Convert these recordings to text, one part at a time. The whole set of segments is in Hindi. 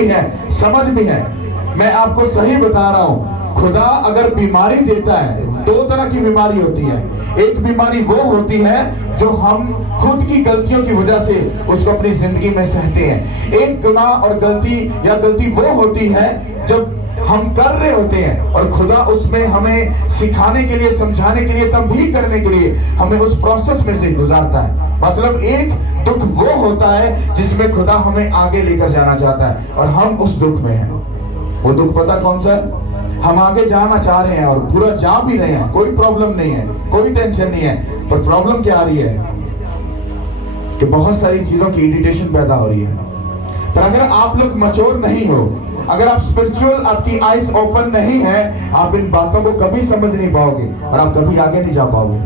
भी है, समझ भी है। मैं आपको सही बता रहा हूं, खुदा अगर बीमारी देता है, दो तरह की बीमारी होती है। एक बीमारी वो होती है जो हम खुद की गलतियों की वजह से उसको अपनी जिंदगी में सहते हैं। एक गुनाह और गलती वो होती है जब हम कर रहे होते हैं और खुदा उसमें हमें सिखाने के लिए, समझाने के लिए, तंबीह करने के लिए हमें उस प्रोसेस में से गुजारता है। मतलब एक दुख वो होता है जिसमें खुदा हमें आगे लेकर जाना चाहता है और हम उस दुख में हैं। वो दुख पता कौन सा है? हम आगे जाना चाह रहे हैं और पूरा जा भी रहे हैं, कोई प्रॉब्लम नहीं है, कोई टेंशन नहीं है, पर प्रॉब्लम क्या आ रही है कि बहुत सारी चीजों की इरिटेशन पैदा हो रही है। पर अगर आप लोग मैच्योर नहीं हो, अगर आप स्पिरिचुअल, आपकी आइज ओपन नहीं है, आप इन बातों को कभी समझ नहीं पाओगे और आप कभी आगे नहीं जा पाओगे।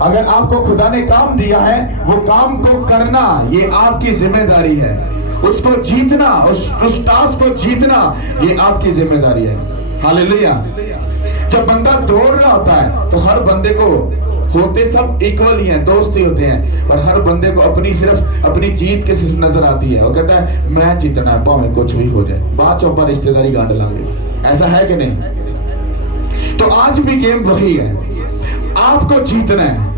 अगर आपको खुदा ने काम दिया है, वो काम को करना ये आपकी जिम्मेदारी है। उसको जीतना, उस टास्क को जीतना ये आपकी जिम्मेदारी है। हालेलुया। जब बंदा दौड़ रहा होता है तो हर बंदे को, होते सब इक्वल ही हैं, दोस्त ही होते हैं, और हर बंदे को सिर्फ अपनी जीत के सिर्फ नजर आती है। वो कहता है मैं जीतना है, भावें कुछ भी हो जाए, बाद चौपा रिश्तेदारी गांड लांगे। ऐसा है कि नहीं? तो आज भी गेम वही है, आपको जीतना है,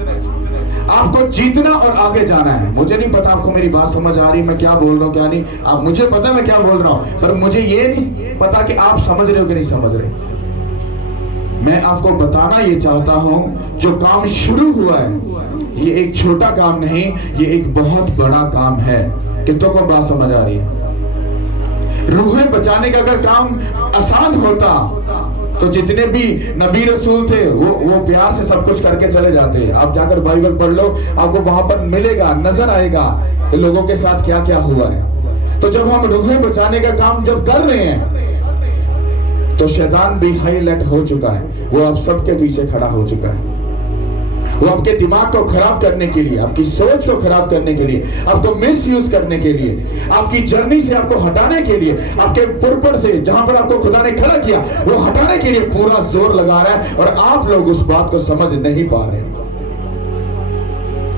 आपको जीतना और आगे जाना है। मुझे नहीं पता आपको मेरी बात समझ आ रही, मैं क्या बोल रहा हूँ क्या नहीं, आप, मुझे पता मैं क्या बोल रहा हूँ, पर मुझे ये नहीं पता कि आप समझ रहे हो कि नहीं समझ रहे। मैं आपको बताना ये चाहता हूं, जो काम शुरू हुआ है ये एक छोटा काम नहीं, ये एक बहुत बड़ा काम है। कितनों को बात समझ आ रही है? रूहें बचाने का अगर काम आसान होता तो जितने भी नबी रसूल थे वो प्यार से सब कुछ करके चले जाते। आप जाकर बाइबल पढ़ लो, आपको वहां पर मिलेगा, नजर आएगा कि लोगों के साथ क्या क्या हुआ है। तो जब हम रूहें बचाने का काम जब कर रहे हैं तो शैतान भी हाईलाइट हो चुका है, वो आप सबके पीछे खड़ा हो चुका है। वो आपके दिमाग को खराब करने के लिए, आपकी सोच को खराब करने के लिए, आपको मिस यूज करने के लिए, आपकी जर्नी से आपको हटाने के लिए, आपके पुरपर से जहां पर आपको खुदा ने खड़ा किया वो हटाने के लिए पूरा जोर लगा रहा है, और आप लोग उस बात को समझ नहीं पा रहे।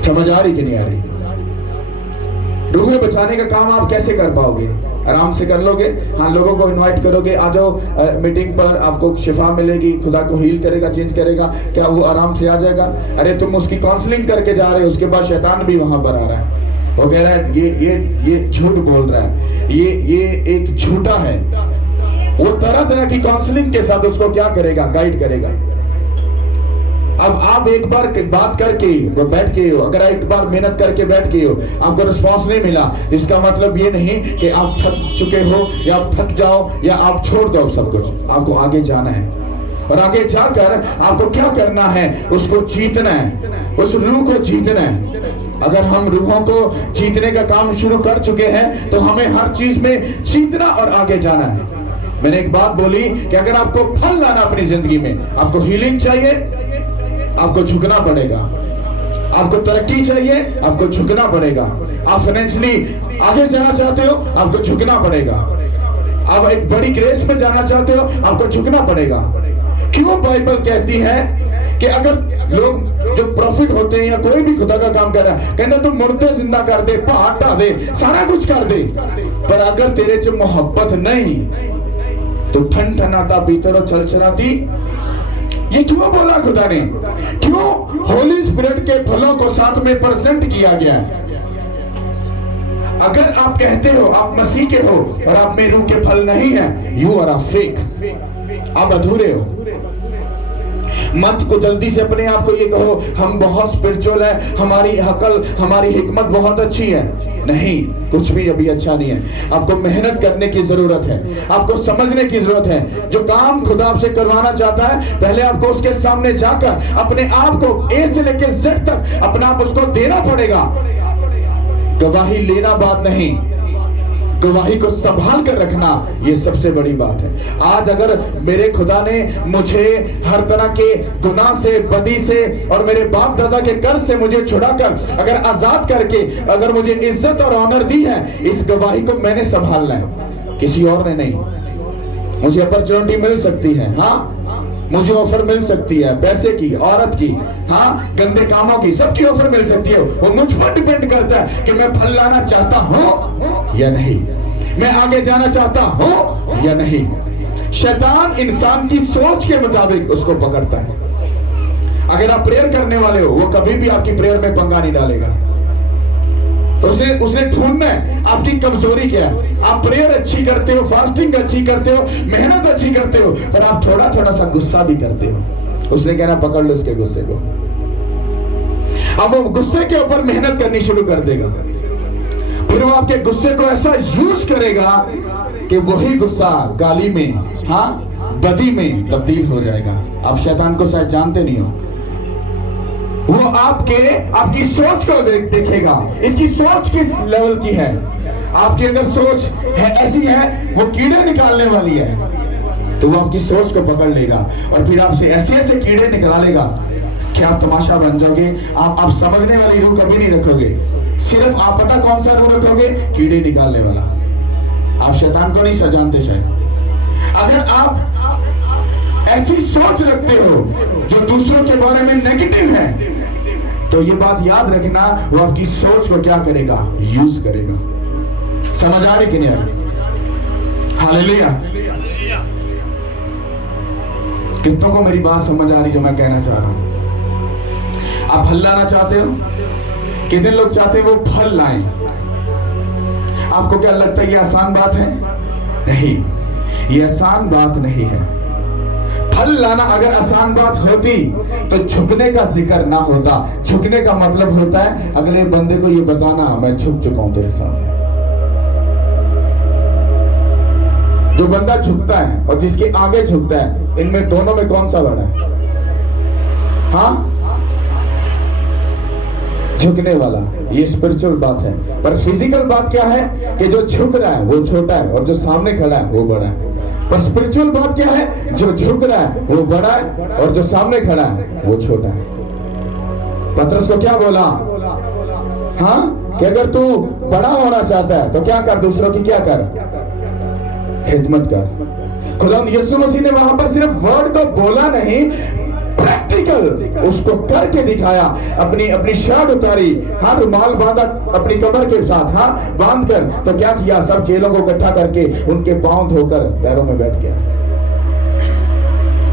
समझ आ रही कि नहीं आ रही? रूहें बचाने का काम आप कैसे कर पाओगे? आराम से कर लोगे। हाँ, लोगों को इनवाइट करोगे, आ जाओ मीटिंग पर, आपको शिफा मिलेगी, खुदा को हील करेगा, चेंज करेगा, क्या वो आराम से आ जाएगा? अरे तुम उसकी काउंसलिंग करके जा रहे हो, उसके बाद शैतान भी वहां पर आ रहा है, वो कह रहा है ये झूठ बोल रहा है, ये एक झूठा है। वो तरह तरह की काउंसलिंग के साथ उसको क्या करेगा? गाइड करेगा। अब आप एक बार बात करके वो बैठ के हो, अगर एक बार मेहनत करके बैठ के हो, आपको रिस्पांस नहीं मिला, इसका मतलब ये नहीं कि आप थक चुके हो या आप थक जाओ या आप छोड़ दो सब कुछ। आपको आगे जाना है और आगे जाकर आपको क्या करना है? उसको जीतना है, उस रूह को जीतना है। अगर हम रूहों को जीतने का काम शुरू कर चुके हैं तो हमें हर चीज में जीतना और आगे जाना है। मैंने एक बात बोली कि अगर आपको फल लाना अपनी जिंदगी में, आपको हीलिंग चाहिए, आपको झुकना पड़ेगा। आपको तरक्की चाहिए, आपको झुकना पड़ेगा। आप फाइनेंशियली आगे जाना चाहते हो, आपको झुकना पड़ेगा। आप एक बड़ी ग्रेस में जाना चाहते हो, आपको झुकना पड़ेगा। क्यों बाइबल कहती है कि अगर लोग जो प्रॉफिट होते हैं या कोई भी खुदा का काम कर रहा है, कहना तुम मुर्दे जिंदा कर दे, पहाड़ ढा दे, सारा कुछ कर दे, पर अगर तेरे से मोहब्बत नहीं तो ठन ठनाता भीतर और छलछलाती। ये क्यों बोला खुदा ने? क्यों होली स्पिरिट के फलों को साथ में प्रेजेंट किया गया? अगर आप कहते हो आप मसीह के हो और आप में रूह के फल नहीं है, यू आर अ फेक, आप अधूरे हो। मत को जल्दी से अपने आप को ये कहो हम बहुत स्पिरिचुअल है, हमारी अकल, हमारी हिकमत बहुत अच्छी है। नहीं, कुछ भी अभी अच्छा नहीं है। आपको मेहनत करने की जरूरत है, आपको समझने की जरूरत है। जो काम खुदा आपसे करवाना चाहता है, पहले आपको उसके सामने जाकर अपने आप को ए से लेकर जेड तक अपना आप उसको देना पड़ेगा। गवाही लेना बात नहीं, गवाही को संभाल कर रखना ये सबसे बड़ी बात है। आज अगर मेरे खुदा ने मुझे हर तरह के गुनाह से, बदी से और मेरे बाप दादा के कर्ज से मुझे छुड़ाकर अगर आजाद करके अगर मुझे इज्जत और ऑनर दी है, इस गवाही को मैंने संभालना है, किसी और ने नहीं। मुझे अपॉर्चुनिटी मिल सकती है, हाँ, मुझे ऑफर मिल सकती है, पैसे की, औरत की, हाँ, गंदे कामों की, सबकी ऑफर मिल सकती है। वो मुझ पर डिपेंड करता है कि मैं फल लाना चाहता हूं या नहीं। मैं आगे जाना चाहता हूं या नहीं। शैतान इंसान की सोच के मुताबिक उसको पकड़ता है। अगर आप प्रेयर करने वाले हो, वो कभी भी आपकी प्रेयर में पंगा नहीं डालेगा। तो उसने ढूंढना है आपकी कमजोरी क्या है। आप प्रेयर अच्छी करते हो, फास्टिंग अच्छी करते हो, मेहनत अच्छी करते हो, पर आप थोड़ा थोड़ा सा गुस्सा भी करते हो। उसने कहना पकड़ लो इसके गुस्से को। अब वो गुस्से के ऊपर मेहनत करनी शुरू कर देगा। फिर वो आपके गुस्से को ऐसा यूज करेगा कि वही गुस्सा गाली में, हाँ, बदी में तब्दील हो जाएगा। आप शैतान को शायद जानते नहीं हो। वो आपकी सोच को देखेगा, इसकी सोच किस लेवल की है। आपकी अगर सोच है ऐसी है वो कीड़े निकालने वाली है, तो वो आपकी सोच को पकड़ लेगा और फिर आपसे ऐसे ऐसे कीड़े निकाल लेगा कि आप तमाशा बन जाओगे। आप समझने वाली रूह कभी नहीं रखोगे। सिर्फ आप पता कौन सा रूह रखोगे? कीड़े निकालने वाला। आप शैतान को नहीं सजानते शायद। अगर आप ऐसी सोच रखते हो जो दूसरों के बारे में नेगेटिव है, तो ये बात याद रखना, वो आपकी सोच को क्या करेगा? यूज करेगा। समझ आ रही कि नहीं आ रही? हालेलुया। कितनों को मेरी बात समझ आ रही जो मैं कहना चाह रहा हूं? आप फल लाना चाहते हो? कितने लोग चाहते हैं वो फल लाएं? आपको क्या लगता है ये आसान बात है? नहीं, ये आसान बात नहीं है। फल लाना अगर आसान बात होती तो झुकने का जिक्र ना होता। झुकने का मतलब होता है अगले बंदे को ये बताना मैं झुक चुका हूं तेरे सामने। जो बंदा झुकता है और जिसके आगे झुकता है, इनमें दोनों में कौन सा बड़ा है? हाँ, झुकने वाला। ये स्पिरिचुअल बात है। पर फिजिकल बात क्या है कि जो झुक रहा है वो छोटा है और जो सामने खड़ा है वो बड़ा है। पर स्पिरिचुअल बात क्या है? जो झुक रहा है वो बड़ा है और जो सामने खड़ा है वो छोटा है। पतरस को क्या बोला? हाँ, कि अगर तू बड़ा होना चाहता है तो क्या कर? दूसरों की क्या कर? खिदमत कर। खुदा यीशु मसीह ने वहां पर सिर्फ वर्ड को बोला नहीं, प्रैक्टिकल उसको करके दिखाया। अपनी शर्ट उतारी, हाँ, रुमाल बांधा अपनी कमर के साथ, हाँ, बांध कर, तो क्या किया? सब चेलों को इकट्ठा करके उनके पांव धोकर पैरों में बैठ गया।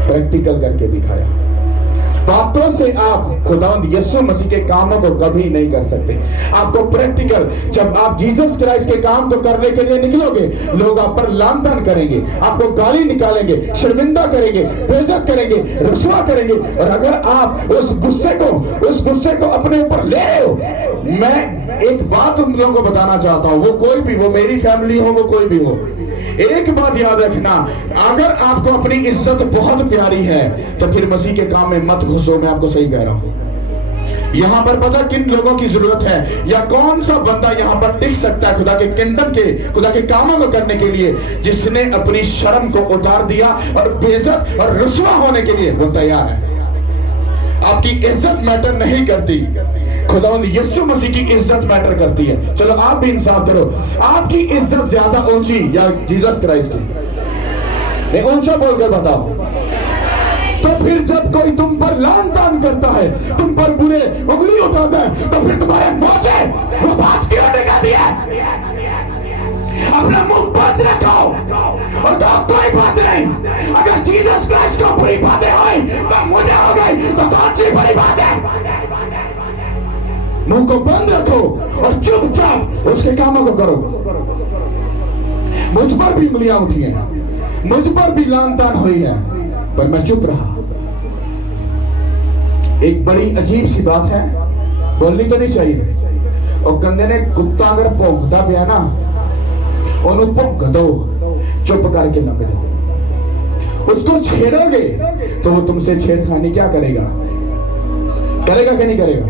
प्रैक्टिकल करके दिखाया। बातों से आप खुदावंद यीशु मसीह के कामों को कभी नहीं कर सकते। आपको प्रैक्टिकल, जब आप जीसस क्राइस्ट के काम को करने के लिए निकलोगे, लोग आप पर लानतान करेंगे, आपको गाली निकालेंगे, शर्मिंदा करेंगे, बेइज्जत करेंगे, रुसवा करेंगे। और अगर आप उस गुस्से को अपने ऊपर ले रहे हो, मैं एक बात उन लोगों को बताना चाहता हूं, वो कोई भी, वो मेरी फैमिली हो, वो कोई भी हो, एक बात याद रखना, अगर आपको अपनी इज्जत बहुत प्यारी है तो फिर मसीह के काम में मत घुसो। मैं आपको सही कह रहा हूं। यहां पर पता किन लोगों की जरूरत है, या कौन सा बंदा यहां पर टिक सकता है खुदा के किंगडम के, खुदा के कामों को करने के लिए, जिसने अपनी शर्म को उतार दिया और बेइज्जत और रुसवा होने के लिए वो तैयार है। आपकी इज्जत मैटर नहीं करती, खुदावंद यीशु मसीह की इज्जत मैटर करती है। चलो आप भी इंसाफ करो, आपकी इज्जत ज्यादा ऊंची या जीसस क्राइस्ट की? नहीं, ऊंचा बोलकर बताओ। तो फिर जब कोई तुम पर लानतान करता है, तुम पर बुरे उंगली उठाता है, तो फिर तुम्हारे मोचे वो बात क्यों निकालती है? अपना मुंह बंद रखो और कहो कोई बात नहीं। अगर जीसस क्राइस्ट को बुरी बातें हुई तो मुझे हो गई, तो कौन सी बड़ी बात है? मुंह को बंद रखो और चुपचाप उसके कामों को करो। मुझ पर भी उंगलियां उठी हैं, मुझ पर भी लानतान हुई है, पर मैं चुप रहा। एक बड़ी अजीब सी बात है, बोलनी तो नहीं चाहिए। और कंधे ने कुत्ता अगर भौंकता पिया ना, उन्हें भौंक दो, चुप करके लग जाओ। उसको छेड़ोगे तो वो तुमसे छेड़खानी क्या करेगा? करेगा कि नहीं करेगा?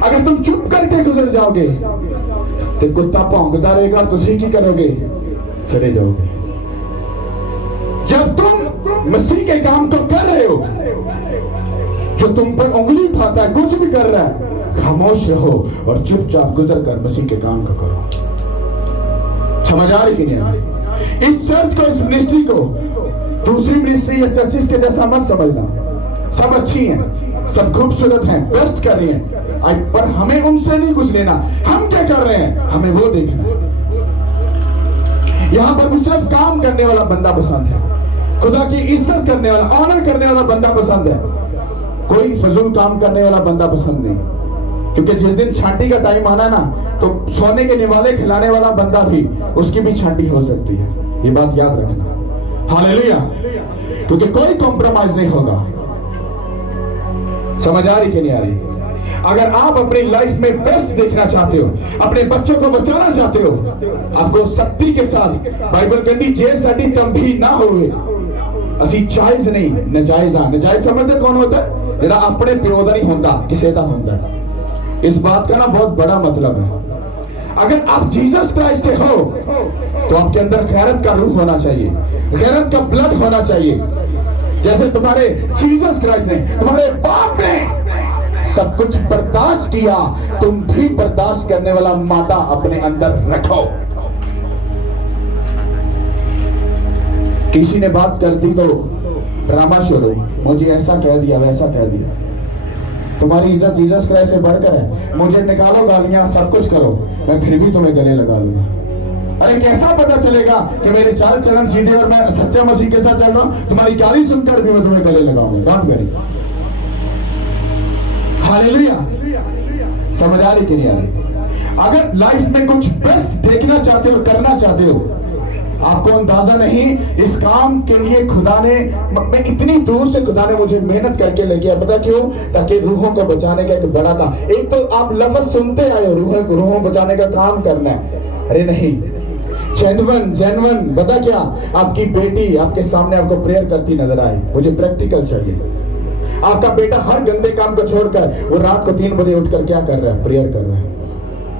अगर तुम चुप करके गुजर जाओगे तो कुत्ता भौंकता रहेगा, तुम की करोगे? चले जाओगे। जब तुम मसीह के काम को कर रहे हो, जो तुम पर उंगली उठाता है, कुछ भी कर रहा है, खामोश रहो और चुपचाप गुजर कर मसीह के काम को करो। समझ आ रही कि नहीं आ रही? इस चर्च को, इस मिनिस्ट्री को दूसरी मिनिस्ट्री या चर्चिस के जैसा मत समझना। सब अच्छी हैं, सब खूबसूरत हैं, बेस्ट कर रही हैं, पर हमें उनसे नहीं कुछ लेना। हम क्या कर रहे हैं हमें वो देखना है। यहाँ पर मुझे सिर्फ काम करने वाला बंदा पसंद है, खुदा की इज्जत करने वाला, ऑनर करने वाला बंदा पसंद है। कोई फजूल काम करने वाला बंदा पसंद नहीं, क्योंकि जिस दिन छांटी का टाइम आना ना, तो सोने के निवाले खिलाने वाला बंदा भी, उसकी भी छांटी हो सकती है। ये बात याद रखना। हालेलुया। क्योंकि कोई कॉम्प्रोमाइज नहीं होगा। समझ आ रही कि नहीं आ रही? अगर आप अपनी लाइफ में बेस्ट देखना चाहते हो, अपने बच्चों को बचाना चाहते हो, आपको सख्ती के साथ, बाइबल कहती जे साडी तंबी ना होवे ਅਸੀਂ जायज नहीं नजायज आ। नजायज समझते कौन होता है? जेड़ा अपने प्यो दा नहीं होता, किसी दा होता है। इस बात का ना बहुत बड़ा मतलब है। अगर आप जीसस क्राइस्ट के हो तो आपके अंदर गैरत का रूह होना चाहिए, गैरत का ब्लड होना चाहिए। जैसे तुम्हारे जीसस क्राइस्ट ने, तुम्हारे बाप ने सब कुछ बर्दाश्त किया, तुम भी बर्दाश्त करने वाला मादा अपने अंदर रखो। किसी ने बात कर दी तो ड्रामा शुरू, मुझे ऐसा कह दिया, वैसा कह दिया। तुम्हारी इज्जत जीसस क्राइस्ट से बढ़कर है। मुझे निकालो गालियां, सब कुछ करो, मैं फिर भी तुम्हें गले लगा लूंगा। अरे कैसा पता चलेगा कि मेरे चाल चलन सीधे और मैं सच्चा मसीह के साथ चल रहा हूं? तुम्हारी गाली सुनकर भी मैं तुम्हें गले लगाऊंगा। Don't worry. हालेलुया। समझ आ रही कि नहीं आ रही? अगर लाइफ में कुछ बेस्ट देखना चाहते हो, करना चाहते हो, आपको अंदाजा नहीं इस काम के लिए खुदा ने, मैं इतनी दूर से खुदा ने मुझे मेहनत करके ले गया। पता क्यों? ताकि रूहों को बचाने का एक बड़ा काम। एक तो आप लफ्ज सुनते आए हो, रूहों बचाने का काम करना है। अरे नहीं, जेन्युइन पता क्या, आपकी बेटी आपके सामने आपको प्रेयर करती नजर आए, मुझे प्रैक्टिकल चाहिए। आपका बेटा हर गंदे काम को छोड़कर वो रात को 3 बजे उठकर क्या कर रहा है? प्रेयर कर रहा है।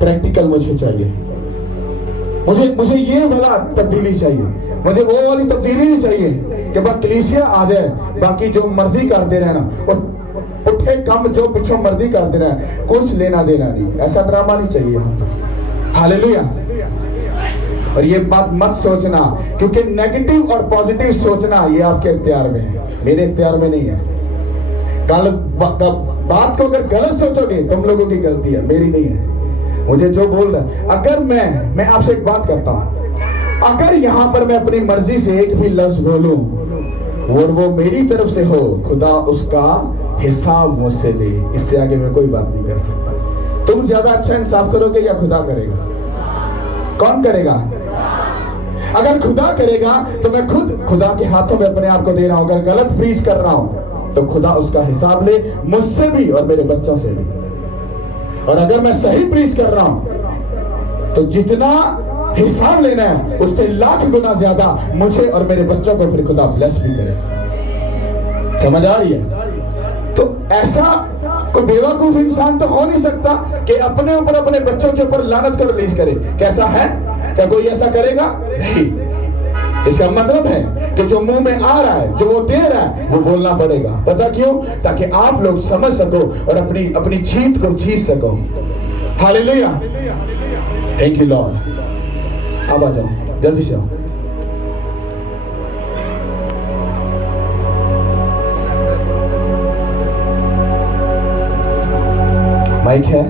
प्रैक्टिकल मुझे चाहिए। मुझे ये वाला तब्दीली चाहिए, मुझे वो वाली तब्दीली नहीं चाहिए कि बस कलीसिया आ जाए, बाकी जो मर्जी करते रहना, और उठे कम जो पीछे मर्जी करते रहना, कुछ लेना देना नहीं। ऐसा ड्रामा नहीं चाहिए। हालेलुया। और ये बात मत सोचना, क्योंकि नेगेटिव और पॉजिटिव सोचना ये आपके इख्तियार में है, मेरे इख्तियार में नहीं है। बात को अगर गलत सोचोगे, तुम लोगों की गलती है, मेरी नहीं है। मुझे जो बोल रहा है, अगर मैं आपसे एक बात करता हूं, अगर यहां पर मैं अपनी मर्जी से एक भी लफ्ज बोलूं और वो मेरी तरफ से हो, खुदा उसका हिसाब मुझसे ले। इससे आगे मैं कोई बात नहीं कर सकता। तुम ज्यादा अच्छा इंसाफ करोगे या खुदा करेगा? कौन करेगा? अगर खुदा करेगा तो मैं खुद खुदा के हाथों में अपने आप को दे रहा हूं। अगर गलत प्रीच कर रहा हूं तो खुदा उसका हिसाब ले, मुझसे भी और मेरे बच्चों से भी। और अगर मैं सही प्रीच कर रहा हूं तो जितना हिसाब लेना है उससे लाख गुना ज्यादा मुझे और मेरे बच्चों को फिर खुदा ब्लेस भी करे। समझ आ रही है? तो ऐसा कोई बेवकूफ इंसान तो हो नहीं सकता कि अपने ऊपर, अपने बच्चों के ऊपर लानत को रिलीज करे। कैसा है? क्या कोई ऐसा करेगा? नहीं। इसका मतलब है कि जो मुंह में आ रहा है, जो वो दे रहा है, वो बोलना पड़ेगा। पता क्यों? ताकि आप लोग समझ सको और अपनी जीत को जीत सको। हालेलुया। Thank you Lord. अब आ जाओ, जल्दी से आओ। माइक है?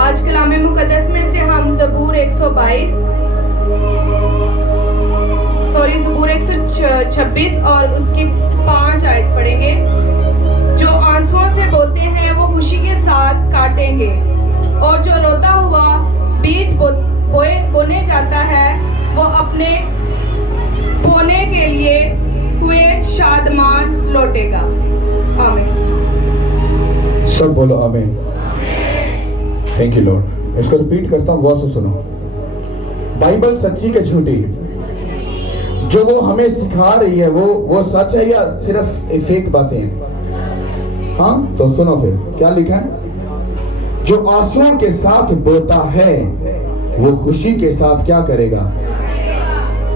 आज कलाम मुकद्दस में से हम ज़बूर 126 और उसकी 5 आयत पढ़ेंगे। जो आंसुओं से बोते हैं वो खुशी के साथ काटेंगे, और जो रोता हुआ बीज बोने जाता है वो अपने बोने के लिए हुए शादमान लौटेगा। आमीन। सब बोलो आमीन। Thank you Lord. इसको रिपीट करता हूँ, गौर से सुनो। बाइबल सच्ची के झूठी, जो वो हमें सिखा रही है वो सच है या सिर्फ फेक बातें हैं? हाँ, तो सुनो फिर क्या लिखा है। जो आंसुओं के साथ बोता है वो खुशी के साथ क्या करेगा?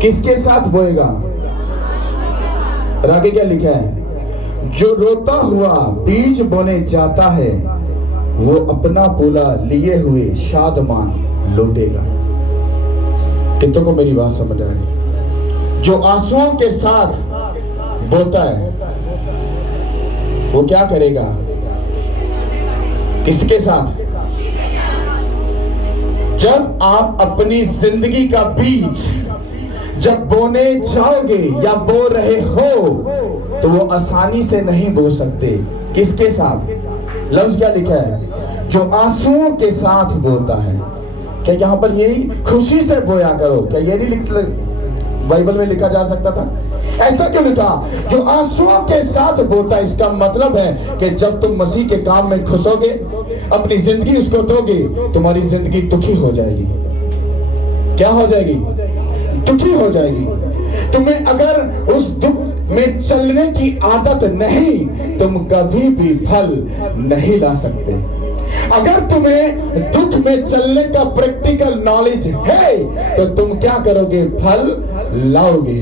किसके साथ बोएगा? और आगे क्या लिखा है? जो रोता हुआ बीज बोने जाता है वो अपना बोला लिए हुए शादमान लौटेगा। कितनों को मेरी बात समझ आ रही? जो आंसुओं के साथ बोता है वो क्या करेगा? किसके साथ? जब आप अपनी जिंदगी का बीज जब बोने जाओगे या बो रहे हो तो वो आसानी से नहीं बो सकते। किसके साथ? लफ्ज क्या लिखा है? जो आंसुओं के साथ बोता है। क्या यहां पर यही खुशी से बोया करो? क्या ये नहीं बाइबल में लिखा जा सकता था? ऐसा क्यों लिखा? जो आंसुओं के साथ बोता, इसका मतलब है कि जब तुम मसीह के काम में घुसोगे, अपनी जिंदगी उसको दोगे, तुम्हारी जिंदगी दुखी हो जाएगी। क्या हो जाएगी? दुखी हो जाएगी। तुम्हें अगर उस दुख में चलने की आदत नहीं, तुम कभी भी फल नहीं ला सकते। अगर तुम्हें दुख में चलने का प्रैक्टिकल नॉलेज है तो तुम क्या करोगे? फल लाओगे।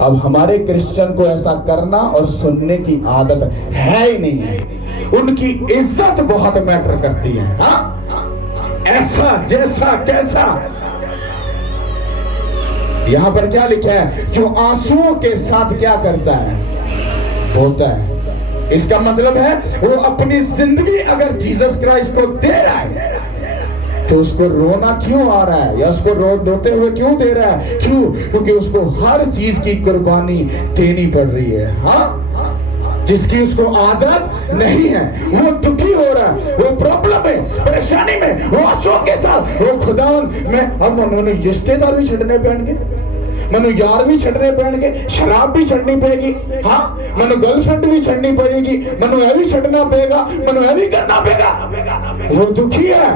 अब हमारे क्रिश्चियन को ऐसा करना और सुनने की आदत है ही नहीं है। उनकी इज्जत बहुत मैटर करती है। हाँ, ऐसा जैसा कैसा। यहां पर क्या लिखा है? जो आंसुओं के साथ क्या करता है? होता है। इसका मतलब है वो अपनी जिंदगी अगर जीसस क्राइस्ट को दे रहा है तो उसको रोना क्यों आ रहा है या उसको रोते हुए क्यों दे रहा है? क्यों? क्योंकि उसको हर चीज की कुर्बानी देनी पड़ रही है। हाँ, जिसकी उसको आदत नहीं है, वो दुखी हो रहा है, वो प्रॉब्लम है, परेशानी में, वो आंसुओं के साथ, वो खुदावन में अब उन्होंने रिश्तेदार भी छड़ने पहन के, मनु यार भी छड़ने पड़ेंगे, शराब भी छड़नी पड़ेगी, हाँ, मनु गर्लफ्रेंड भी छड़नी पड़ेगी, मनु ये भी छड़ना पड़ेगा, मनु ये भी करना पड़ेगा। वो दुखी है।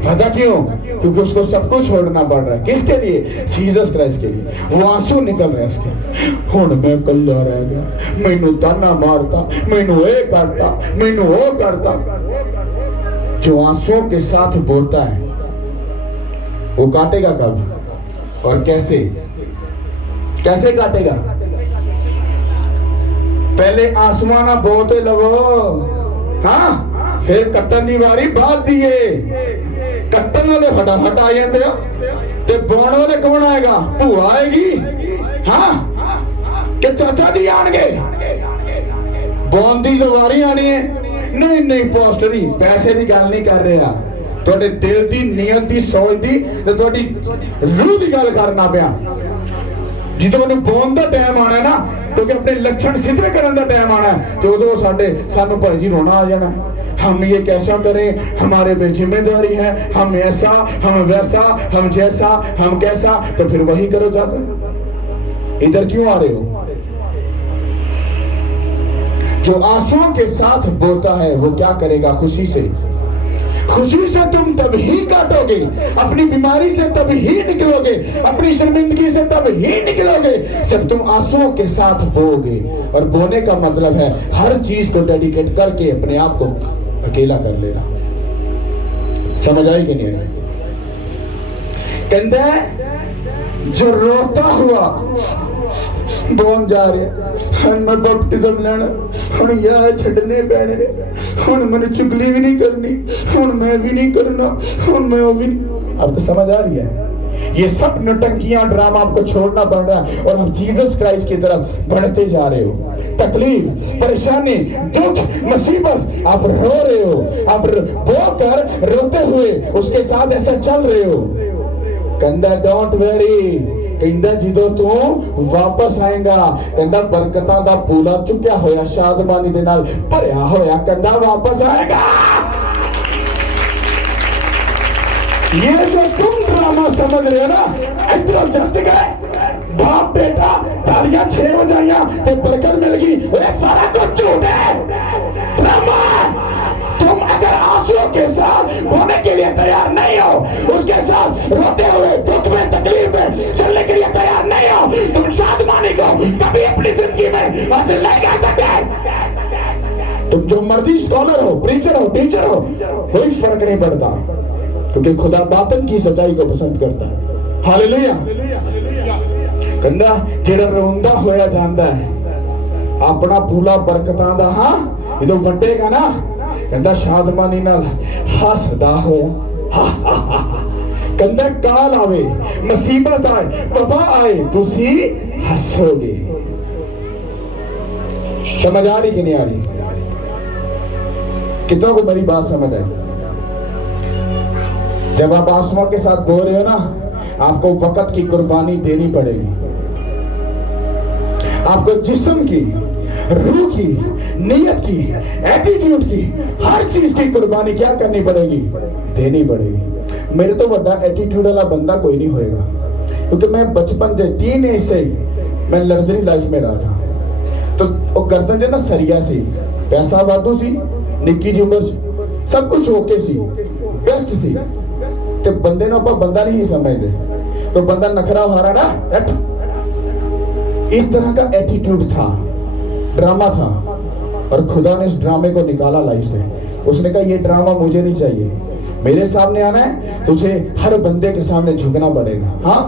पता क्यों? क्योंकि उसको सब कुछ छोड़ना पड़ रहा है। किसके लिए? जीसस क्राइस्ट के लिए। वो आंसू निकल रहे हैं उसके। हुण मैं कल्ला रह गया, मैनू ताना मारता, मैनू ये करता, मैनू वो करता। जो आंसुओं के साथ बोता है वो काटेगा कब और कैसे? कैसे काटेगा? पहले आसमाना बोते लगो, हाँ, फिर कट्टन की वारी बाद दिए। कट्टन वाले फटाफट आ जाते हो ते बोण वाले कौन आएगा? भूआ आएगी, हाँ, कि चाचा जी आएंगे। बोन की तो वारी आनी है। नहीं नहीं पास्टर जी, पैसे की गल नहीं कर रहा, थोड़े दिल की नीयत की सोच की ते थोड़ी रूह की गल करना पिया। जिदों बोन का टाइम आना है ना, क्योंकि अपने लक्षण सिद्ध करने का टाइम आना है, तो उदों सानू भाई जी रोना आ जाना। हम ये कैसा करें, हमारे पे जिम्मेदारी है, हम ऐसा, हम वैसा, हम जैसा, हम कैसा। तो फिर वही करो जाकर। इधर क्यों आ रहे हो? जो आंसुओं के साथ बोता है वो क्या करेगा? खुशी से। खुशी से तुम तब ही काटोगे, अपनी बीमारी से तब ही निकलोगे, अपनी शर्मिंदगी से तब ही निकलोगे जब तुम आंसुओं के साथ बोओगे। और बोने का मतलब है हर चीज को डेडिकेट करके अपने आप को अकेला कर लेना। समझ आई कि नहीं आई? कहता है जो रोता हुआ बोन जा रहे, मैं बपतिस्म लेना, हुण यार छड़ने पैने ने, हुण मैंने चुगली भी नहीं करनी, हुण मैं भी नहीं करना, हुण मैं वो भी नहीं। आपको समझ आ रही है? ये सब नौटंकियां, ड्रामा आपको छोड़ना पड़ रहा है और हम जीसस क्राइस्ट की तरफ बढ़ते जा रहे हो। तकलीफ, परेशानी, दुख, मुसीबत, आप रो रहे हो, आप रो कर रोते हुए उसके साथ ऐसा चल रहे हो। कहता डोंट वेरी, कहता जिदों तू वापस आएगा, कहता बरकतां दा पूला चुक्या होया, शादमानी दे नाल भरिया होया, कहता वापस आएगा। ये जो तुम ड्रामा समझ रहे हो ना, इधर चर्च गए, बाप बेटा तालियां 6 बजाइयां ते बरकत मिल गई, ये सारा कुछ झूठ है, ड्रामा। तुम अगर आंसुओं के साथ होने के लिए तैयार नहीं हो, उसके साथ रोते हुए दुख में तकलीफ में चलने के लिए तैयार नहीं हो, तुम शादमानी को कभी अपनी जिंदगी में हासिल नहीं कर सकते। तुम जो मर्जी स्कॉलर हो, प्रीचर हो, टीचर हो, कोई फर्क नहीं पड़ता, क्योंकि खुदा बातन की सच्चाई को पसंद करता है। हालेलुया। कहंदा जेड़ा रोंदा होया जांदा है अपना पूला बरकतां दा, हाँ, इदों वंडेगा ना, कहंदा शादमानी नाल हसदा होया। कहंदा काल आवे, मुसीबत आए, वबा आए, तुसी हसोगे। समझ आ रही कि नहीं आ रही? कितनों को मेरी बात समझ आई? जब आप आंसुओं के साथ बो रहे हो ना, आपको वक्त की कुर्बानी देनी पड़ेगी। आपको जिस्म की, रूह की, नीयत की, एटीट्यूड की, हर चीज की कुर्बानी क्या करनी पड़ेगी? देनी पड़ेगी। मेरे तो बड़ा एटीट्यूड वाला बंदा कोई नहीं होएगा, क्योंकि मैं बचपन से 3 एज से मैं लग्जरी लाइफ में रहा था। तो वो गर्दन जो ना सरिया सी, पैसा वाधू सी, निक्की जी उम्र सब कुछ ओके सी, बेस्ट सी, तो बंदे ने ਆਪਾਂ बंदा नहीं समझते। तो बंदा नखरा हारा ना, इस तरह का एटीट्यूड था, ड्रामा था। और खुदा ने उस ड्रामे को निकाला लाइफ से। उसने कहा ये ड्रामा मुझे नहीं चाहिए, मेरे सामने आना है, तुझे हर बंदे के सामने झुकना पड़ेगा। हाँ,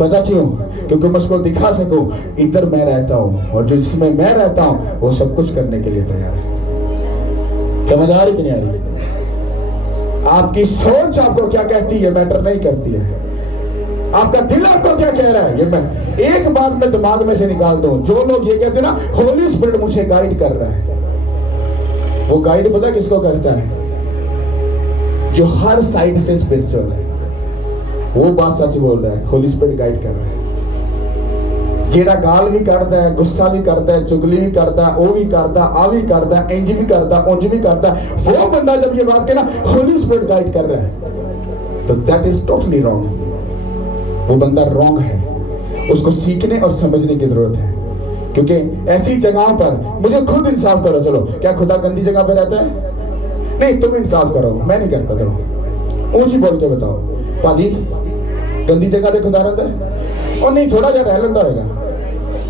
पता क्यों? क्योंकि मैं उसको दिखा सकूं इधर मैं रहता हूं, और जो जिसमें मैं रहता हूं वो सब कुछ करने के लिए तैयार है। समझ आ रही कि नहीं आ रही? आपकी सोच आपको क्या कहती है मैटर नहीं करती है, आपका दिल आपको क्या कह रहा है। ये मैं एक बात में दिमाग में से निकाल दूं, जो लोग ये कहते हैं ना होली स्पिरिट मुझे गाइड कर रहा है, वो गाइड पता किसको करता है? जो हर साइड से स्पिरिचुअल है, वो बात सच बोल रहा है। होली स्पिरिट गाइड कर रहा है। जेड़ा गाल भी करता है, गुस्सा भी करता है, चुगली भी करता है, वो भी करता, आ भी करता, इंज भी करता, उंज भी करता, वो बंदा जब ये बात कहना होली स्पिरिट गाइड कर रहा है, तो दैट इज टोटली रॉन्ग। वो बंदा रॉन्ग है, उसको सीखने और समझने की जरूरत है। क्योंकि ऐसी जगहों पर मुझे खुद इंसाफ करो। चलो, क्या खुदा गंदी जगह पे रहता है? नहीं, तुम इंसाफ करो, मैं नहीं करता। चलो ऊंची बोल के बताओ, पाजी गंदी जगह पे खुदा रहता है? और नहीं, थोड़ा जिहा रह लेंदा होगा।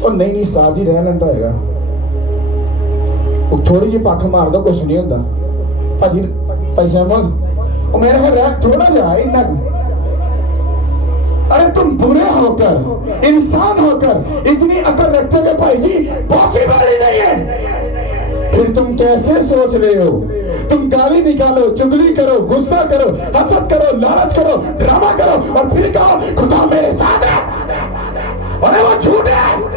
और नहीं साथ ही रह लेंदा होगा। वो थोड़ी जी पख मार दो, कुछ नहीं होता। पाजी पैसे मोल मेरे रह थोड़ा जा इन्ना। अरे तुम बुरे होकर, इंसान होकर इतनी अकल रखते हुए भाई जी पॉसिबल ही नहीं है। फिर तुम कैसे सोच रहे हो? तुम गाली निकालो, चुगली करो, गुस्सा करो, हसद करो, लालच करो, ड्रामा करो, और फिर कहो खुदा मेरे साथ है। अरे वो झूठ है,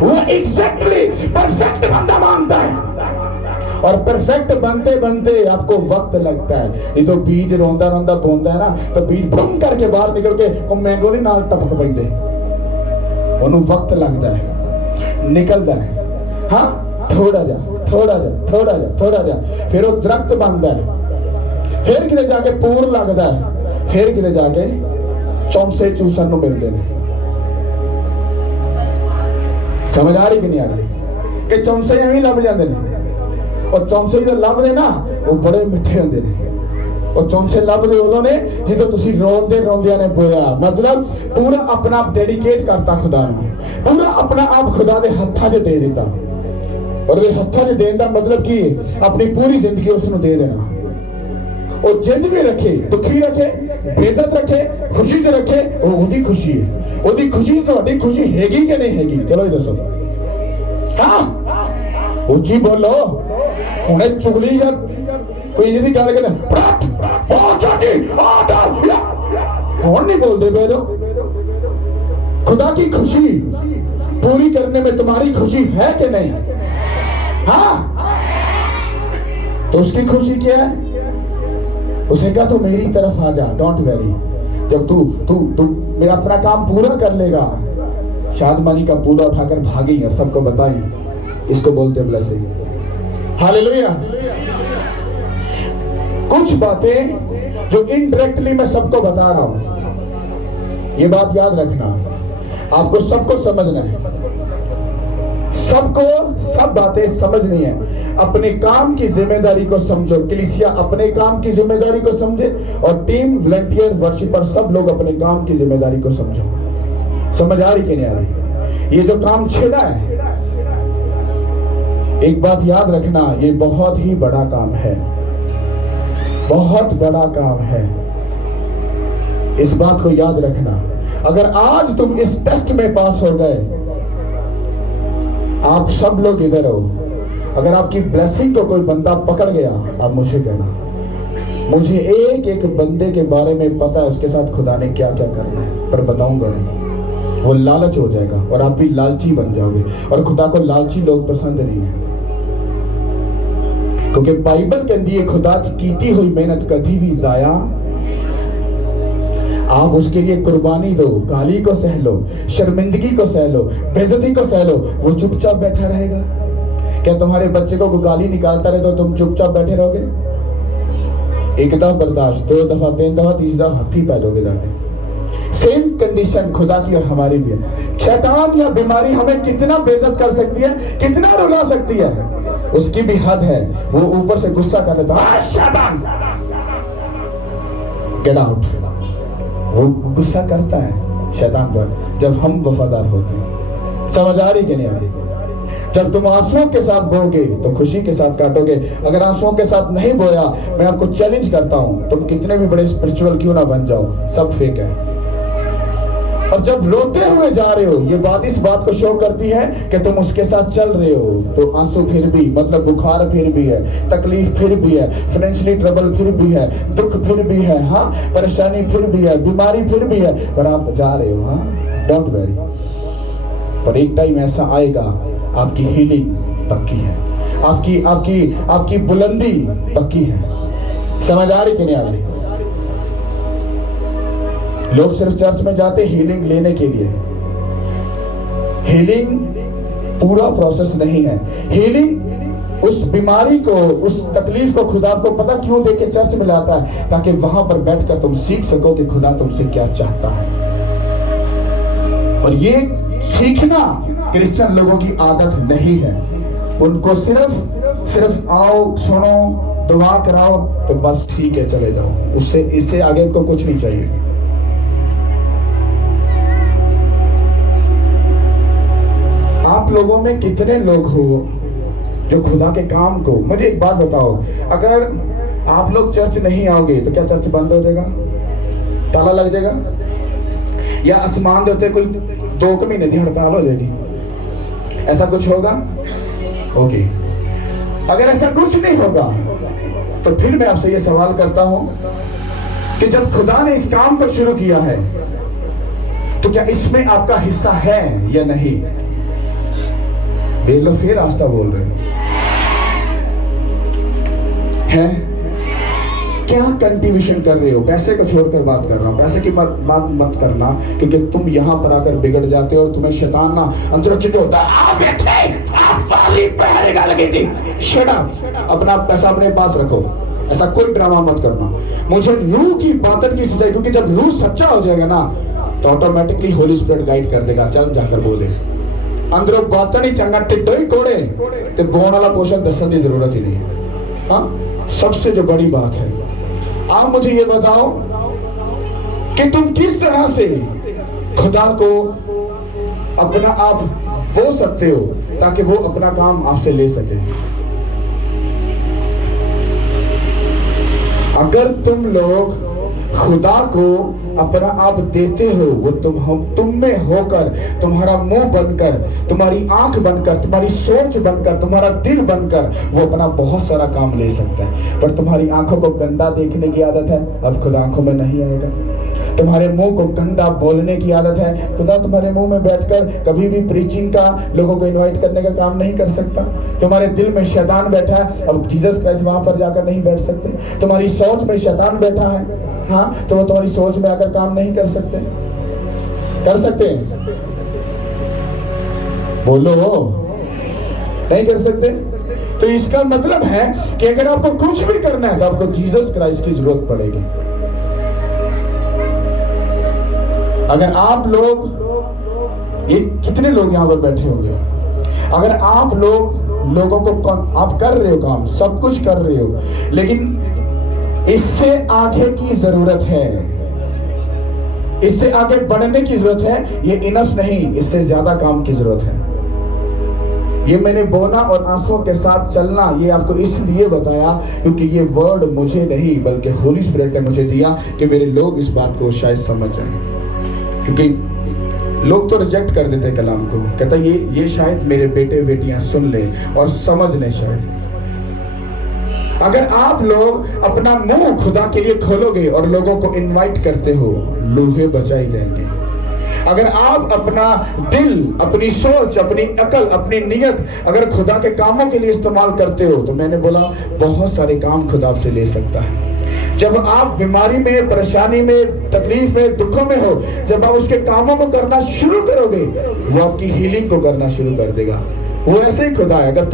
वो एग्जैक्टली परफेक्ट बंदा मानता है। और परफेक्ट बनते बनते आपको वक्त लगता है। ये तो बीज रोंदा रोंदा बोंदा है ना, तो बीज भूम करके बाहर निकल के वो मैंगो नहीं नाल टपक पैंदे, उन्हें वक्त लगता है, निकलता है। हाँ, थोड़ा जा, थोड़ा जा, थोड़ा जा, थोड़ा जा, फिर वो दरख्त बनता है, फिर किते जाके पूर लगता है, फिर किते जाके चौंसे चूसन नूं मिलते हैं। समझ आ रही कि नहीं आ रही? कि चौंसे एवं लभ जाते हैं, और चौंसे जो लभदे ना वो बड़े मिठे होंदे ने। और चौंसे लभदे उदों ने जिदों तुसीं रोंदे रोंदियां ने बोया, मतलब पूरा अपना आप डेडिकेट करता खुदा नूं, पूरा अपना आप खुदा दे हत्थां 'च दे दिता। और ये हत्थां 'च देण दा मतलब की अपनी पूरी जिंदगी उसनूं दे देना। और जिंद भी रखे, दुखी रखे, बेइज्जत रखे, खुशी से रखे, वो ओदी खुशी है। ओदी खुशी तुहाडी खुशी हैगी कि नहीं हैगी? चलो ये दसो। हाँ, उच्ची बोलो। उन्हें चुगली या कोई नहीं गल कर नहीं बोलते पे तो खुदा की खुशी पूरी करने में तुम्हारी खुशी है कि नहीं? हाँ, तो उसकी खुशी क्या है? उसे कहा तो मेरी तरफ आ जा, डोंट वेरी। जब तू मेरा अपना काम पूरा कर लेगा, शादमानी का पूरा उठाकर भागी और सबको बताई, इसको बोलते ब्लेसिंग। हालेलुया। कुछ बातें जो इनडायरेक्टली मैं सबको बता रहा हूं, ये बात याद रखना, आपको सबको समझना है, सबको सब बातें समझनी है। अपने काम की जिम्मेदारी को समझो। कलीसिया अपने काम की जिम्मेदारी को समझे, और टीम वॉलंटियर वर्शिपर सब लोग अपने काम की जिम्मेदारी को समझो। समझ आ रही कि नहीं आ रही? ये जो काम छेड़ा है, एक बात याद रखना, ये बहुत ही बड़ा काम है, बहुत बड़ा काम है। इस बात को याद रखना। अगर आज तुम इस टेस्ट में पास हो गए, आप सब लोग इधर हो, अगर आपकी ब्लेसिंग को कोई बंदा पकड़ गया, आप मुझे कहना, मुझे एक एक बंदे के बारे में पता है, उसके साथ खुदा ने क्या क्या करना है, पर बताऊंगा नहीं। वो लालच हो जाएगा और आप भी लालची बन जाओगे, और खुदा को लालची लोग पसंद नहीं है। क्योंकि बाइबल कहती है खुदा कीती हुई मेहनत कभी भी जाया। आप उसके लिए कुर्बानी दो, गाली को सह लो, शर्मिंदगी को सह लो, बेइज्जती को सह लो, वो चुपचाप बैठा रहेगा? क्या तुम्हारे बच्चे को गाली निकालता रहे तो तुम चुपचाप बैठे रहोगे? एक दफा बर्दाश्त, 2 दफा, 3 दफा, 3 दफा हाथी पैलोगे जाके। सेम कंडीशन खुदा की और हमारी भी है। शैतान या बीमारी हमें कितना बेइज्जत कर सकती है, कितना रुला सकती है, उसकी भी हद है। वो ऊपर से गुस्सा कर लेता है, शैतान गेट आउट। वो गुस्सा करता है शैतान पर जब हम वफादार होते हैं। समझ आ रही कि नहीं आ रही? जब तुम आंसुओं के साथ बोगे तो खुशी के साथ काटोगे। अगर आंसुओं के साथ नहीं बोया, मैं आपको चैलेंज करता हूं, तुम कितने भी बड़े स्पिरिचुअल क्यों ना बन जाओ, सब फेक है। और जब रोते हुए जा रहे हो, ये बात इस बात को शो करती है कि तुम उसके साथ चल रहे हो। तो आंसू फिर भी, मतलब बुखार फिर भी है, तकलीफ फिर भी है, फाइनेंशियली ट्रबल फिर भी है, दुख फिर भी है, हाँ, परेशानी फिर भी है, बीमारी फिर भी है, पर आप जा रहे हो। हाँ, डोंट वरी। पर एक टाइम ऐसा आएगा, आपकी हीलिंग पक्की है, आपकी आपकी आपकी बुलंदी पक्की है। समझ आ रही कि नहीं आ रही? लोग सिर्फ चर्च में जाते हीलिंग लेने के लिए। हीलिंग पूरा प्रोसेस नहीं है। हीलिंग उस बीमारी को, उस तकलीफ को खुदा को पता क्यों दे के चर्च में लाता है, ताकि वहां पर बैठकर तुम सीख सको कि खुदा तुमसे क्या चाहता है। और ये सीखना क्रिश्चियन लोगों की आदत नहीं है। उनको सिर्फ आओ, सुनो, दुआ कराओ तो बस ठीक है, चले जाओ। इससे आगे उनको कुछ नहीं चाहिए। आप लोगों में कितने लोग हो जो खुदा के काम को, मुझे एक बात बताओ, अगर आप लोग चर्च नहीं आओगे तो क्या चर्च बंद हो जाएगा, ताला लग जाएगा, या आसमान देते कोई 2 महीने की हड़ताल हो जाएगी? ऐसा कुछ होगा? ओके, अगर ऐसा कुछ नहीं होगा तो फिर मैं आपसे ये सवाल करता हूं कि जब खुदा ने इस काम को शुरू किया है तो क्या इसमें आपका हिस्सा है या नहीं? वे लोग फिर रास्ता बोल रहे हैं, क्या कंट्रीब्यूशन कर रहे हो? पैसे को छोड़कर बात कर रहा हूं, पैसे की बात मत करना, क्योंकि तुम यहां पर आकर बिगड़ जाते हो और तुम्हें शैतान ना अंदर चिढ़ता है, शट अप, अपना पैसा अपने पास रखो, ऐसा कोई ड्रामा मत करना। मुझे रूह की बातन की सच्चाई, क्योंकि जब रूह सच्चा हो जाएगा ना तो ऑटोमेटिकली होली स्पिरिट गाइड कर देगा, चल जाकर बोले। अंदरों बातन ही चंगा टिड्डो ही कोड़े ते बोन वाला पोषण दसन की जरूरत ही नहीं है। हाँ, सबसे जो बड़ी बात है, आप मुझे ये बताओ कि तुम किस तरह से खुदा को अपना आप बो सकते हो ताकि वो अपना काम आपसे ले सके। अगर तुम लोग खुदा को अपना आप देते हो, वो तुम में होकर, तुम्हारा मुंह बनकर, तुम्हारी आंख बनकर, तुम्हारी सोच बनकर, तुम्हारा दिल बनकर वो अपना बहुत सारा काम ले सकता है। पर तुम्हारी आंखों को गंदा देखने की आदत है, अब खुदा आंखों में नहीं आएगा। तुम्हारे मुंह को गंदा बोलने की आदत है, खुदा तुम्हारे मुंह में बैठकर कभी भी प्रीचिंग का, लोगों को इनवाइट करने का काम नहीं कर सकता। तुम्हारे दिल में शैतान बैठा है, अब जीसस क्राइस्ट वहां पर जाकर नहीं बैठ सकते। तुम्हारी सोच में शैतान बैठा है, हाँ, तो वो तुम्हारी सोच में आकर काम नहीं कर सकते। कर सकते हैं? बोलो, नहीं कर सकते। तो इसका मतलब है कि अगर आपको कुछ भी करना है तो आपको जीसस क्राइस्ट की जरूरत पड़ेगी। अगर आप लोग, ये कितने लोग यहां पर बैठे होंगे, अगर आप लोगों को, आप कर रहे हो काम, सब कुछ कर रहे हो, लेकिन इससे आगे की जरूरत है, इससे आगे बढ़ने की जरूरत है, ये इनफ नहीं, इससे ज्यादा काम की जरूरत है। ये मैंने बोना और आंसुओं के साथ चलना, ये आपको इसलिए बताया क्योंकि ये वर्ड मुझे नहीं बल्कि होली स्पिरिट ने मुझे दिया कि मेरे लोग इस बात को शायद समझ जाएं। क्योंकि लोग तो रिजेक्ट कर देते कलाम को, कहता ये शायद मेरे बेटे बेटियां सुन लें और समझ लें शायद। अगर आप लोग अपना मुंह खुदा के लिए खोलोगे और लोगों को इनवाइट करते हो, लोहे बचाई जाएंगे। अगर आप अपना दिल, अपनी सोच, अपनी अकल, अपनी नियत अगर खुदा के कामों के लिए इस्तेमाल करते हो, तो मैंने बोला बहुत सारे काम खुदा आपसे ले सकता है। जब आप बीमारी में, परेशानी में, तकलीफ में, दुखों में हो, जब आप उसके कामों को करना शुरू करोगे, वो आपकी हीलिंग को करना शुरू कर देगा। वो ऐसे ही खुदा है। अगर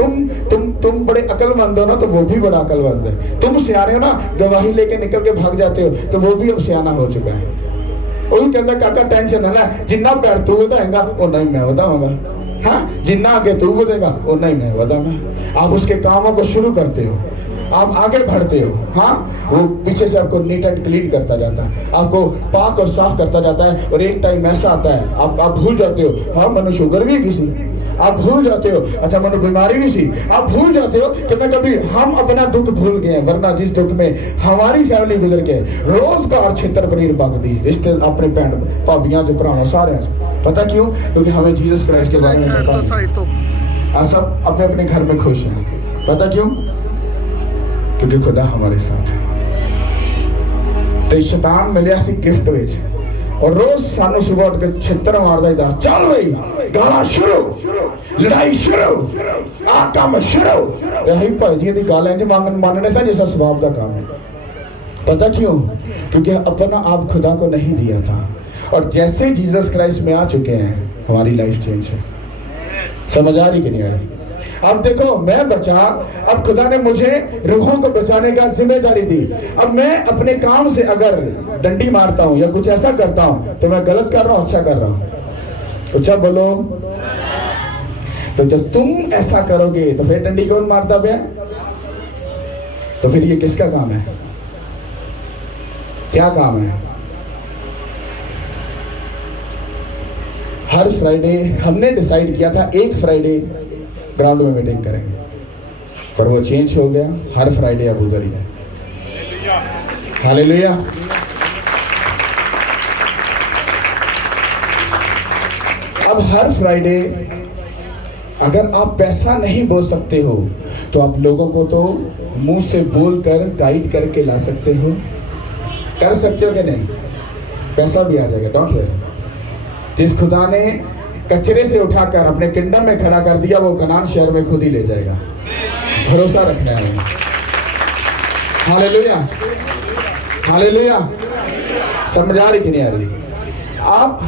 तुम बड़े अकलमंद हो ना, तो वो भी बड़ा अकलमंद है। तुम सियाने हो ना, गवाही लेके निकल के भाग जाते हो, तो वो भी अब सियाना हो चुका है। वो कहता काका टेंशन है ना, जिन्ना पैर तू बताएगा उतना ही मैं बताऊंगा। हाँ, जिन्ना आगे तू बोलेगा उतना ही मैं बताऊंगा। आप उसके कामों को शुरू करते हो, आप आगे बढ़ते हो। हाँ, वो पीछे से आपको नीट एंड क्लीन करता जाता है, आपको पाक और साफ करता जाता है। और एक टाइम ऐसा आता है आप भूल जाते हो, हाँ मनु शुगर भी किसी, आप भूल जाते हो, अच्छा मनु बीमारी भी सी, आप भूल जाते हो कि मैं कभी हम अपना दुख भूल गए। वरना जिस दुख में हमारी फैमिली गुजर के रोजगार क्षेत्र पनीर पकती, रिश्ते अपने भैन भाबियां जो भरावां सारे, पता क्यों? क्योंकि हमें जीसस क्राइस्ट के बारे में पता है। सब अपने अपने घर में खुश हैं। पता क्यों? क्योंकि खुदा हमारे साथ है। तो शैतान मिले सी गिफ्ट विच, और रोज सानू सुबह उठ के छित्र मारदा ही दस, चल भाई गाला शुरू, लड़ाई शुरू, आ काम शुरू। यही भाई दी गल इंज मानने सा जैसा स्वभाव का काम है। पता क्यों? क्योंकि अपना आप खुदा को नहीं दिया था, और जैसे जीसस क्राइस्ट में आ चुके हैं, हमारी लाइफ चेंज है। समझ आ रही कि नहीं आ रही? अब देखो, मैं बचा, अब खुदा ने मुझे रूहों को बचाने का जिम्मेदारी दी। अब मैं अपने काम से अगर डंडी मारता हूं या कुछ ऐसा करता हूं, तो मैं गलत कर रहा हूं, अच्छा कर रहा हूं? अच्छा बोलो। तो जब तुम ऐसा करोगे तो फिर डंडी कौन मारता है? तो फिर ये किसका काम है? क्या काम है? हर फ्राइडे हमने डिसाइड किया था एक फ्राइडे ग्राउंड में मीटिंग करेंगे, पर वो चेंज हो गया। हर फ्राइडे अब उधर ही है। हालेलुया। अब हर फ्राइडे अगर आप पैसा नहीं बोल सकते हो, तो आप लोगों को तो मुंह से बोलकर गाइड करके ला सकते हो। कर सकते हो कि नहीं? पैसा भी आ जाएगा, डोंट वरी। जिस खुदा ने कचरे से उठाकर अपने किंगडम में खड़ा कर दिया, वो कनान शहर में खुद ही ले जाएगा। भरोसा रखना है। Hallelujah, hallelujah. समझ आ रही कि नहीं आ रही? आप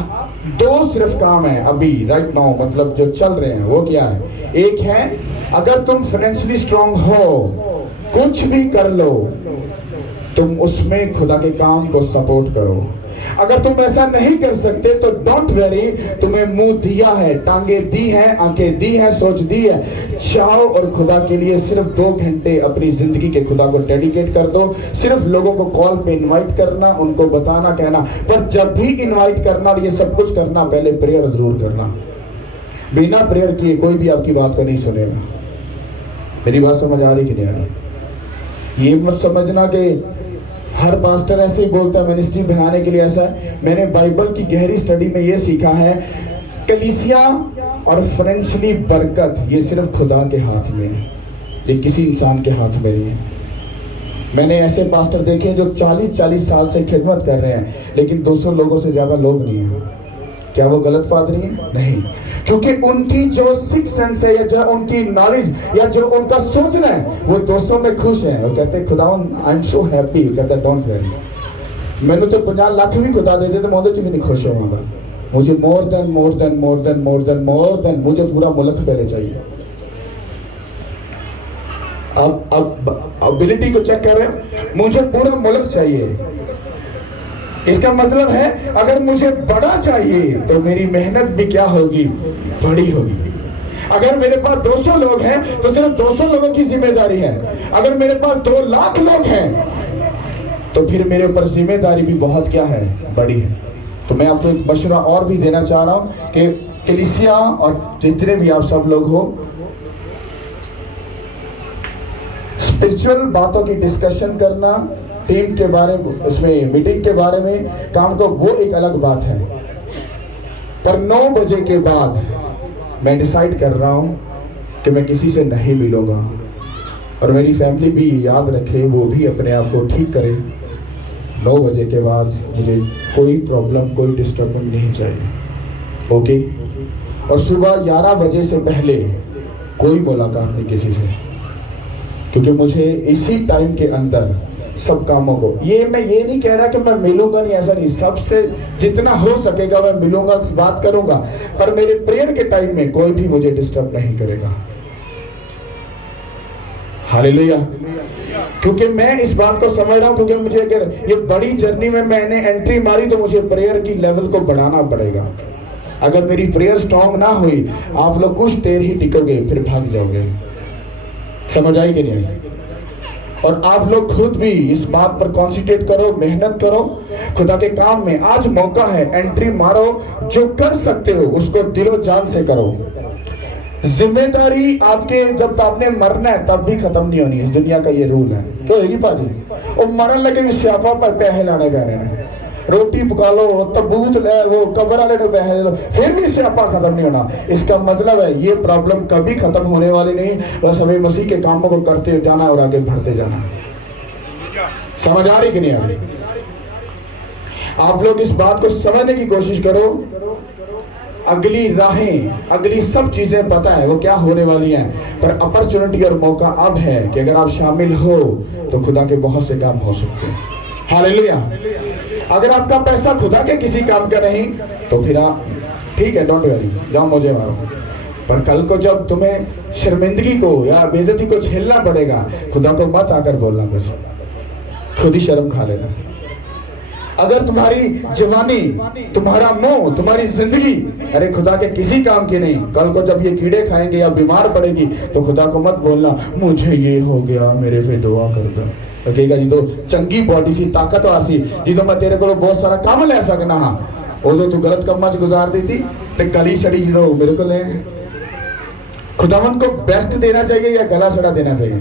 दो सिर्फ काम है अभी राइट नाउ, मतलब जो चल रहे हैं, वो क्या है? एक है, अगर तुम फाइनेंशियली स्ट्रांग हो, कुछ भी कर लो, तुम उसमें खुदा के काम को सपोर्ट करो। अगर तुम ऐसा नहीं कर सकते तो डोंट वेरी, तुम्हें मुंह दिया है, टांगे दी हैं, आंखें दी हैं, सोच दी है, चाहो और खुदा के लिए सिर्फ 2 घंटे अपनी जिंदगी के खुदा को डेडिकेट कर दो। सिर्फ लोगों को कॉल पे इनवाइट करना, उनको बताना, कहना, पर जब भी इनवाइट करना और ये सब कुछ करना, पहले प्रेयर जरूर करना। बिना प्रेयर किए कोई भी आपकी बात को नहीं सुनेगा। मेरी बात समझ आ रही कि नहीं आ रही? ये मत समझना कि हर पास्टर ऐसे ही बोलता है मिनिस्ट्री बनाने के लिए ऐसा है। मैंने बाइबल की गहरी स्टडी में ये सीखा है, कलीसिया और फाइनेंशियली बरकत ये सिर्फ खुदा के हाथ में है, ये किसी इंसान के हाथ में नहीं है। मैंने ऐसे पास्टर देखे जो 40-40 साल से खिदमत कर रहे हैं, लेकिन 200 लोगों से ज़्यादा लोग नहीं हैं। क्या वो गलत पादरी है? नहीं, क्योंकि उनकी जो सिक्स सेंस है, या जो उनकी नॉलेज, या जो उनका सोचना है, वो 200 में खुश है। वो कहते हैं खुदा आई एम सो हैप्पी। कहता है डोंट वरी, मैंने तो 50 लाख भी खुदा दे दे तो मैं उधर भी नहीं खुश होऊंगा। मुझे मोर देन मुझे पूरा मुल्क पहले चाहिए। अब एबिलिटी को चेक कर रहे हैं, मुझे पूरा मुल्क चाहिए। इसका मतलब है अगर मुझे बड़ा चाहिए तो मेरी मेहनत भी क्या होगी? बड़ी होगी। अगर मेरे पास 200 लोग हैं तो सिर्फ 200 लोगों की जिम्मेदारी है। अगर मेरे पास 2 लाख लोग हैं तो फिर मेरे ऊपर जिम्मेदारी भी बहुत क्या है? बड़ी है। तो मैं आपको एक मशवरा और भी देना चाह रहा हूं कि कलीसिया और जितने भी आप सब लोग हो, स्पिरिचुअल बातों की डिस्कशन करना, टीम के बारे में, उसमें मीटिंग के बारे में काम को, वो एक अलग बात है। पर 9 बजे के बाद मैं डिसाइड कर रहा हूं कि मैं किसी से नहीं मिलूंगा, और मेरी फैमिली भी याद रखे, वो भी अपने आप को ठीक करे। 9 बजे के बाद मुझे कोई प्रॉब्लम, कोई डिस्टर्बेंस नहीं चाहिए। ओके। और सुबह 11 बजे से पहले कोई मुलाकात नहीं किसी से, क्योंकि मुझे इसी टाइम के अंदर सब कामों को, मैं ये नहीं कह रहा कि मैं मिलूंगा नहीं, ऐसा नहीं, सबसे जितना हो सकेगा मैं मिलूंगा, बात करूंगा, पर मेरे प्रेयर के टाइम में कोई भी मुझे डिस्टर्ब नहीं करेगा। हालेलुया। क्योंकि मैं इस बात को समझ रहा हूं, क्योंकि मुझे अगर ये बड़ी जर्नी में मैंने एंट्री मारी तो मुझे प्रेयर की लेवल को बढ़ाना पड़ेगा। अगर मेरी प्रेयर स्ट्रांग ना हुई, आप लोग कुछ देर ही टिकोगे फिर भाग जाओगे। समझ आई कि नहीं आई? और आप लोग खुद भी इस बात पर कॉन्सेंट्रेट करो, मेहनत करो खुदा के काम में। आज मौका है, एंट्री मारो, जो कर सकते हो उसको दिलो जान से करो। जिम्मेदारी आपके, जब आपने मरना है तब भी खत्म नहीं होनी, इस दुनिया का ये रूल है। क्यों होगी पाजी? और मरन लगे भी स्यापा पर पैसे लाने पैने ने, रोटी पका लो, तबूत ले, वो कब्र वाले ने पैसे दे दो, फिर भी स्यापा खत्म नहीं होना। इसका मतलब है ये प्रॉब्लम कभी खत्म होने वाली नहीं, बस हमें मसीह के कामों को करते जाना और आगे बढ़ते जाना। समझ आ रही कि नहीं आ रही? आप लोग इस बात को समझने की कोशिश करो। अगली राहें, अगली सब चीजें पता है वो क्या होने वाली हैं, पर अपॉर्चुनिटी और मौका अब है कि अगर आप शामिल हो तो खुदा के बहुत से काम हो सकते हैं। हालेलुया। अगर आपका पैसा खुदा के किसी काम का नहीं तो फिर आप ठीक है, डोंट वरी, जाओ मौजे मारो। पर कल को जब तुम्हें शर्मिंदगी को या बेइज्जती को झेलना पड़ेगा, खुदा को मत आकर बोलना, बस खुद ही शर्म खा लेना। अगर तुम्हारी जवानी, तुम्हारा मुंह, तुम्हारी जिंदगी अरे खुदा के किसी काम की नहीं, कल को जब ये कीड़े खाएंगे या बीमार पड़ेगी तो खुदा को मत बोलना मुझे ये हो गया, मेरे पे दुआ कर दो। तो कहेगा जी तो चंगी बॉडी सी, ताकतवर सी, जी तो मैं तेरे को बहुत सारा काम ले सकना हाँ, वो तो तू गलत कम्मा च गुजार दी थी तो गली सड़ी जी तो मेरे को ले। खुदावन को बेस्ट देना चाहिए या गला सड़ा देना चाहिए?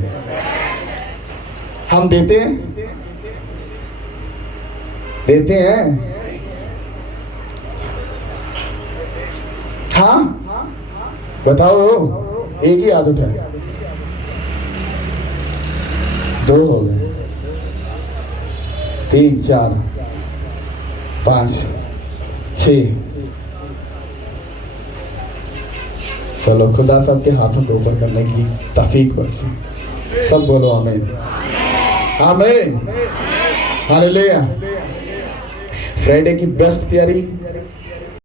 हम देते हैं, देते हैं। हाँ बताओ, एक ही आदत है, 2 हो गए, 3 4 5 6। चलो खुदा सबके हाथों को ऊपर करने की तौफीक बख्शे। सब बोलो आमीन, आमीन, हालेलुया। फ्राइडे की बेस्ट तैयारी